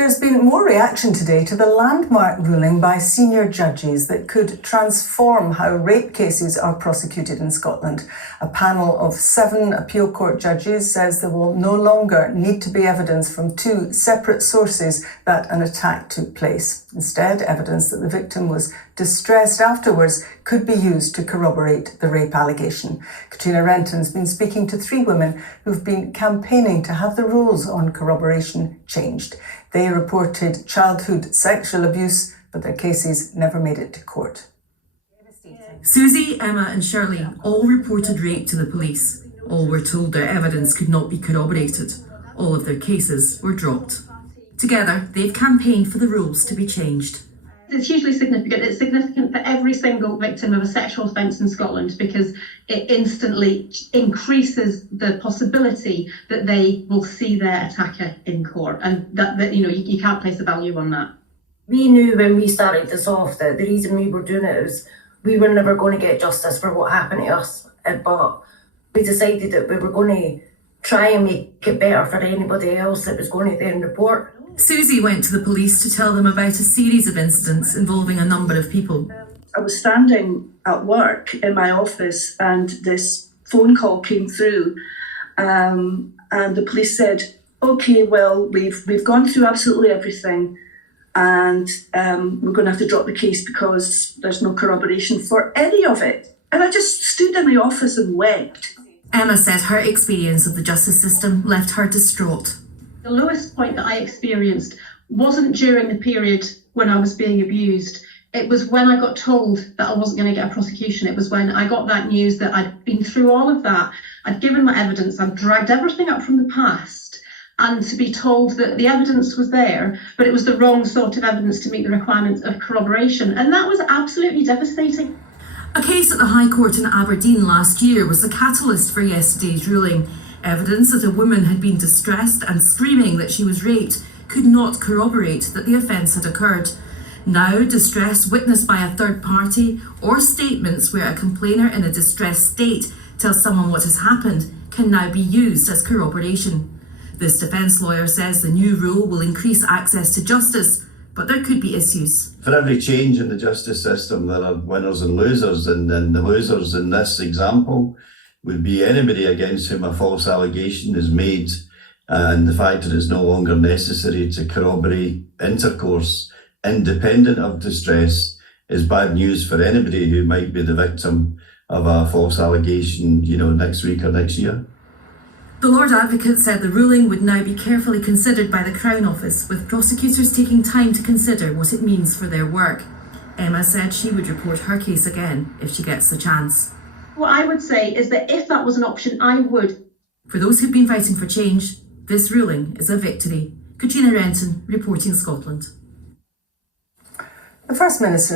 There's been more reaction today to the landmark ruling by senior judges that could transform how rape cases are prosecuted in Scotland. A panel of 7 appeal court judges says there will no longer need to be evidence from 2 separate sources that an attack took place. Instead, evidence that the victim was distressed afterwards could be used to corroborate the rape allegation. Catriona Renton's been speaking to 3 women who've been campaigning to have the rules on corroboration changed. They reported childhood sexual abuse, but their cases never made it to court. Susie, Emma and Shirley all reported rape to the police. All were told their evidence could not be corroborated. All of their cases were dropped. Together, they've campaigned for the rules to be changed. It's hugely significant. It's significant for every single victim of a sexual offence in Scotland because it instantly increases the possibility that they will see their attacker in court, and that you can't place a value on that. We knew when we started this off that the reason we were doing it was we were never going to get justice for what happened to us, but we decided that we were going to try and make it better for anybody else that was going to then report. Susie went to the police to tell them about a series of incidents involving a number of people. I was standing at work in my office and this phone call came through and the police said, okay, well, we've gone through absolutely everything and we're going to have to drop the case because there's no corroboration for any of it. And I just stood in the office and wept. Emma said her experience of the justice system left her distraught. The lowest point that I experienced wasn't during the period when I was being abused. It was when I got told that I wasn't going to get a prosecution. It was when I got that news that I'd been through all of that. I'd given my evidence. I'd dragged everything up from the past. And to be told that the evidence was there, but it was the wrong sort of evidence to meet the requirements of corroboration. And that was absolutely devastating. A case at the High Court in Aberdeen last year was the catalyst for yesterday's ruling. Evidence that a woman had been distressed and screaming that she was raped could not corroborate that the offence had occurred. Now, distress witnessed by a third party or statements where a complainer in a distressed state tells someone what has happened can now be used as corroboration. This defence lawyer says the new rule will increase access to justice, but there could be issues. For every change in the justice system, there are winners and losers, and the losers in this example would be anybody against whom a false allegation is made, and the fact that it's no longer necessary to corroborate intercourse independent of distress is bad news for anybody who might be the victim of a false allegation, next week or next year. The Lord Advocate said the ruling would now be carefully considered by the Crown Office, with prosecutors taking time to consider what it means for their work. Emma said she would report her case again if she gets the chance. What I would say is that if that was an option, I would. For those who've been fighting for change, this ruling is a victory. Catriona Renton, reporting Scotland. The First Minister